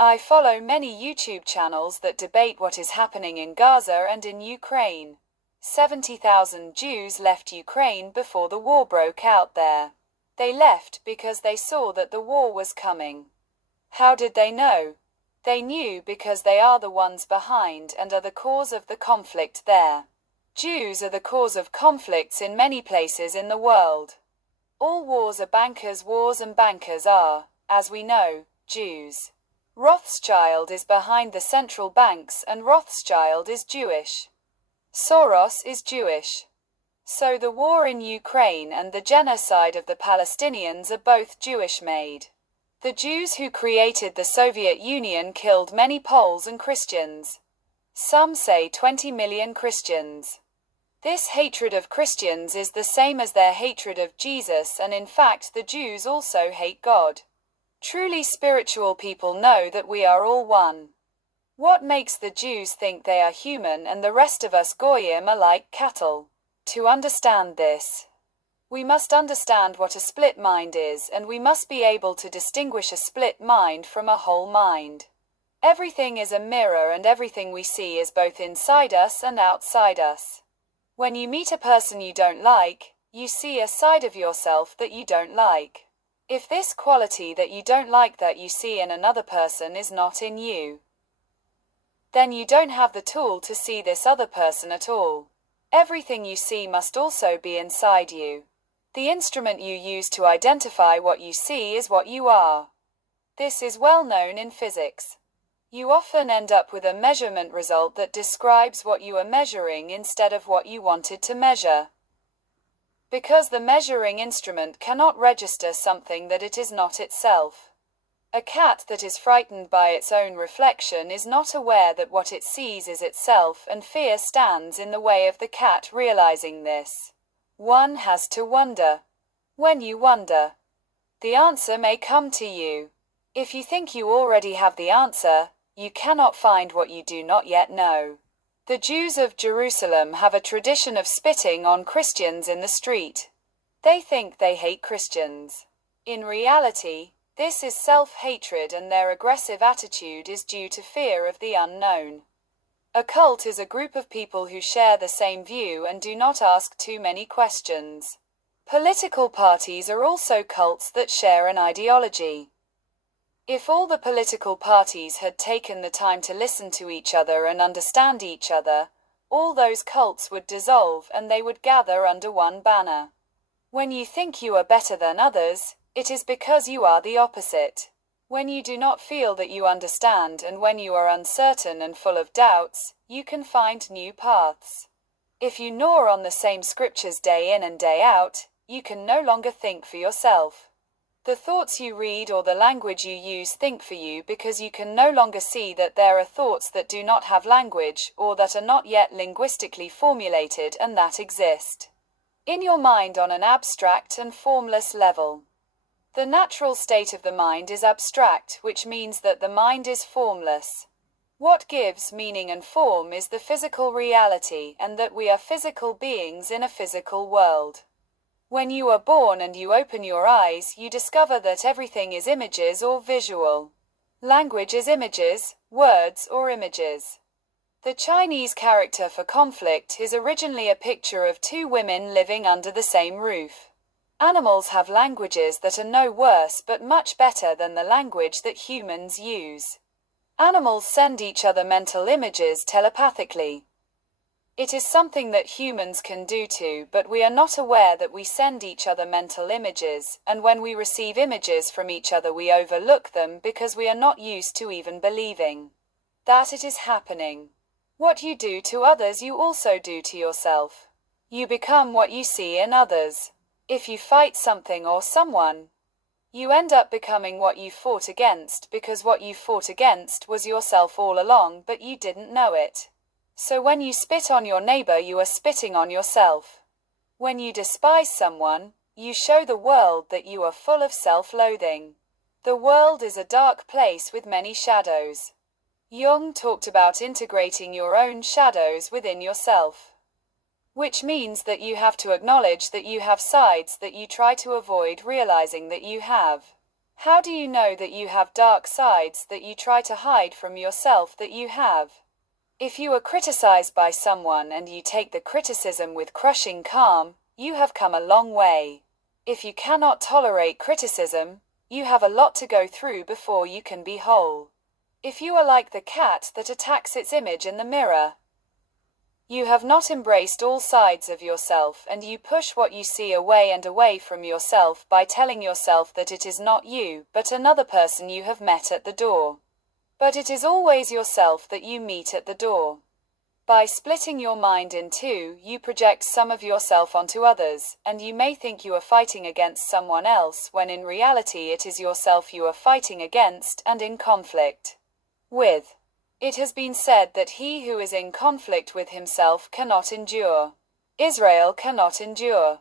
I follow many YouTube channels that debate what is happening in Gaza and in Ukraine. 70,000 Jews left Ukraine before the war broke out there. They left because they saw that the war was coming. How did they know? They knew because they are the ones behind and are the cause of the conflict there. Jews are the cause of conflicts in many places in the world. All wars are bankers' wars, and bankers are, as we know, Jews. Rothschild is behind the central banks, and Rothschild is Jewish. Soros is Jewish. So the war in Ukraine and the genocide of the Palestinians are both Jewish-made. The Jews who created the Soviet Union killed many Poles and Christians. Some say 20 million Christians. This hatred of Christians is the same as their hatred of Jesus, and in fact the Jews also hate God. Truly spiritual people know that we are all one. What makes the Jews think they are human and the rest of us Goyim are like cattle? To understand this, we must understand what a split mind is, and we must be able to distinguish a split mind from a whole mind. Everything is a mirror, and everything we see is both inside us and outside us. When you meet a person you don't like, you see a side of yourself that you don't like. If this quality that you don't like that you see in another person is not in you, then you don't have the tool to see this other person at all. Everything you see must also be inside you. The instrument you use to identify what you see is what you are. This is well known in physics. You often end up with a measurement result that describes what you are measuring instead of what you wanted to measure. Because the measuring instrument cannot register something that it is not itself. A cat that is frightened by its own reflection is not aware that what it sees is itself, and fear stands in the way of the cat realizing this. One has to wonder. When you wonder, the answer may come to you. If you think you already have the answer, you cannot find what you do not yet know. The Jews of Jerusalem have a tradition of spitting on Christians in the street. They think they hate Christians. In reality, this is self-hatred, and their aggressive attitude is due to fear of the unknown. A cult is a group of people who share the same view and do not ask too many questions. Political parties are also cults that share an ideology. If all the political parties had taken the time to listen to each other and understand each other, all those cults would dissolve and they would gather under one banner. When you think you are better than others, it is because you are the opposite. When you do not feel that you understand, and when you are uncertain and full of doubts, you can find new paths. If you gnaw on the same scriptures day in and day out, you can no longer think for yourself. The thoughts you read or the language you use think for you, because you can no longer see that there are thoughts that do not have language, or that are not yet linguistically formulated, and that exist in your mind on an abstract and formless level. The natural state of the mind is abstract, which means that the mind is formless. What gives meaning and form is the physical reality, and that we are physical beings in a physical world. When you are born and you open your eyes, you discover that everything is images or visual. Language is images, words or images. The Chinese character for conflict is originally a picture of two women living under the same roof. Animals have languages that are no worse but much better than the language that humans use. Animals send each other mental images telepathically. It is something that humans can do too, but we are not aware that we send each other mental images, and when we receive images from each other we overlook them because we are not used to even believing that it is happening. What you do to others you also do to yourself. You become what you see in others. If you fight something or someone, you end up becoming what you fought against, because what you fought against was yourself all along, but you didn't know it. So when you spit on your neighbor, you are spitting on yourself. When you despise someone, you show the world that you are full of self-loathing. The world is a dark place with many shadows. Jung talked about integrating your own shadows within yourself, which means that you have to acknowledge that you have sides that you try to avoid realizing that you have. How do you know that you have dark sides that you try to hide from yourself that you have? If you are criticized by someone and you take the criticism with crushing calm, you have come a long way. If you cannot tolerate criticism, you have a lot to go through before you can be whole. If you are like the cat that attacks its image in the mirror, you have not embraced all sides of yourself, and you push what you see away and away from yourself by telling yourself that it is not you, but another person you have met at the door. But it is always yourself that you meet at the door. By splitting your mind in two, you project some of yourself onto others, and you may think you are fighting against someone else when in reality it is yourself you are fighting against and in conflict with. It has been said that he who is in conflict with himself cannot endure. Israel cannot endure.